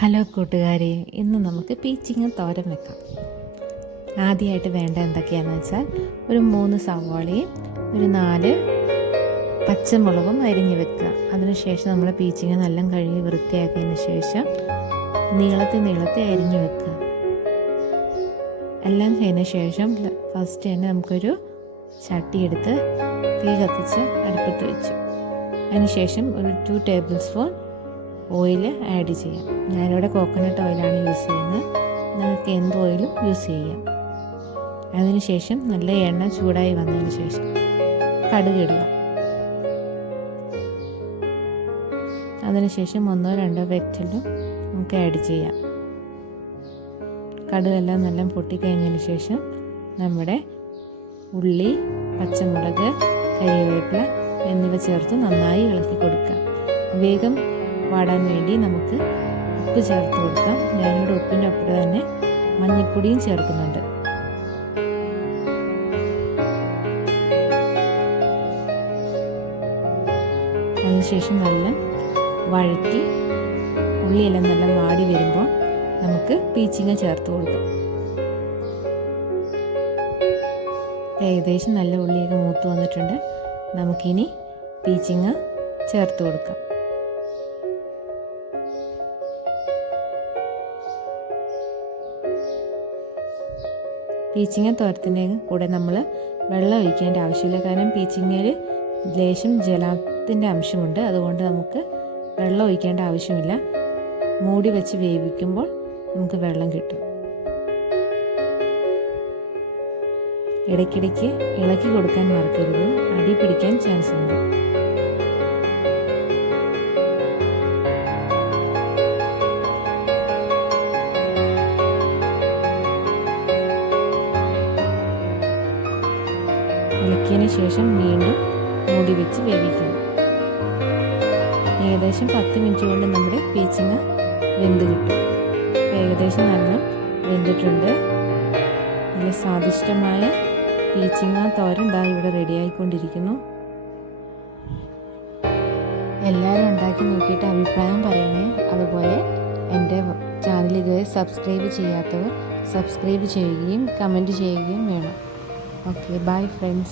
Hello കൂട്ടുകാരെ, ഇന്ന് നമുക്ക് പീച്ചിങ്ങ തോരൻ വെക്കാം. ആദ്യമായിട്ട് വേണ്ട എന്തൊക്കെയാണെന്ന് വെച്ചാൽ ഒരു 3 സവാളയും ഒരു 4 പച്ചമുളകും അരിഞ്ഞ് വെക്കുക. അതിനുശേഷം നമ്മൾ പീച്ചിങ്ങ നല്ല കഴുകി വൃത്തിയാക്കിയതിന് ശേഷം നീളത്തിൽ അരിഞ്ഞ് വെക്കുക. എല്ലാം കഴിഞ്ഞ ശേഷം ഫസ്റ്റ് തന്നെ നമുക്കൊരു ചട്ടി എടുത്ത് തീ കത്തിച്ച് അടുപ്പത്ത് വെച്ചു. അതിനുശേഷം ഒരു 2 ടേബിൾ സ്പൂൺ ഓയിൽ ആഡ് ചെയ്യാം. ഞാനിവിടെ കോക്കനട്ട് ഓയിലാണ് യൂസ് ചെയ്യുന്നത്. നിങ്ങൾക്ക് എന്ത് ഓയിലും യൂസ് ചെയ്യാം. അതിനുശേഷം നല്ല എണ്ണ ചൂടായി വന്നതിന് ശേഷം കടുക് ഇടുക. അതിനുശേഷം 1-2 വെറ്റിലും നമുക്ക് ആഡ് ചെയ്യാം. കടുകെല്ലാം നല്ല പൊട്ടിക്കഴിഞ്ഞതിന് ശേഷം നമ്മുടെ ഉള്ളി, പച്ചമുളക്, കരിവേപ്പില എന്നിവ ചേർത്ത് നന്നായി ഇളക്കി കൊടുക്കുക. വേഗം വാടാൻ വേണ്ടി നമുക്ക് ഉപ്പ് ചേർത്ത് കൊടുക്കാം. ഞാനിവിടെ ഉപ്പിൻ്റെ ഒപ്പം തന്നെ മഞ്ഞൾപ്പൊടിയും ചേർക്കുന്നുണ്ട്. അതിനുശേഷം നല്ല വഴറ്റി ഉള്ളിയെല്ലാം നല്ല വാടി വരുമ്പോൾ നമുക്ക് പീച്ചിങ്ങ ചേർത്ത് കൊടുക്കാം. ഏകദേശം നല്ല ഉള്ളിയൊക്കെ മൂത്ത് വന്നിട്ടുണ്ട്. നമുക്കിനി പീച്ചിങ്ങ ചേർത്ത് കൊടുക്കാം. പീച്ചിങ്ങ തോരത്തിൻ്റെ കൂടെ നമ്മൾ വെള്ളം ഒഴിക്കേണ്ട ആവശ്യമില്ല. കാരണം പീച്ചിങ്ങയിൽ ലേശം ജലത്തിൻ്റെ അംശമുണ്ട്. അതുകൊണ്ട് നമുക്ക് വെള്ളം ഒഴിക്കേണ്ട ആവശ്യമില്ല. മൂടി വെച്ച് വേവിക്കുമ്പോൾ നമുക്ക് വെള്ളം കിട്ടും. ഇടയ്ക്കിടയ്ക്ക് ഇളക്കി കൊടുക്കാൻ മറക്കരുത്, അടി പിടിക്കാൻ ചാൻസ് ഉണ്ട്. ഇളക്കിയതിന് ശേഷം വീണ്ടും മൂടി വെച്ച് വേവിക്കുക. ഏകദേശം 10 മിനിറ്റ് കൊണ്ട് നമ്മുടെ പീച്ചിങ്ങ വെന്ത് കിട്ടും. ഏകദേശം നല്ല വെന്തിട്ടുണ്ട്. നല്ല സ്വാദിഷ്ടമായ പീച്ചിങ്ങ തോരൻ ഇവിടെ റെഡിയായിക്കൊണ്ടിരിക്കുന്നു. എല്ലാവരും ഉണ്ടാക്കി നോക്കിയിട്ട് അഭിപ്രായം പറയണേ. അതുപോലെ എൻ്റെ ചാനൽ ഇതുവരെ സബ്സ്ക്രൈബ് ചെയ്യാത്തവർ സബ്സ്ക്രൈബ് ചെയ്യുകയും കമൻറ്റ് ചെയ്യുകയും വേണം. Okay, bye friends.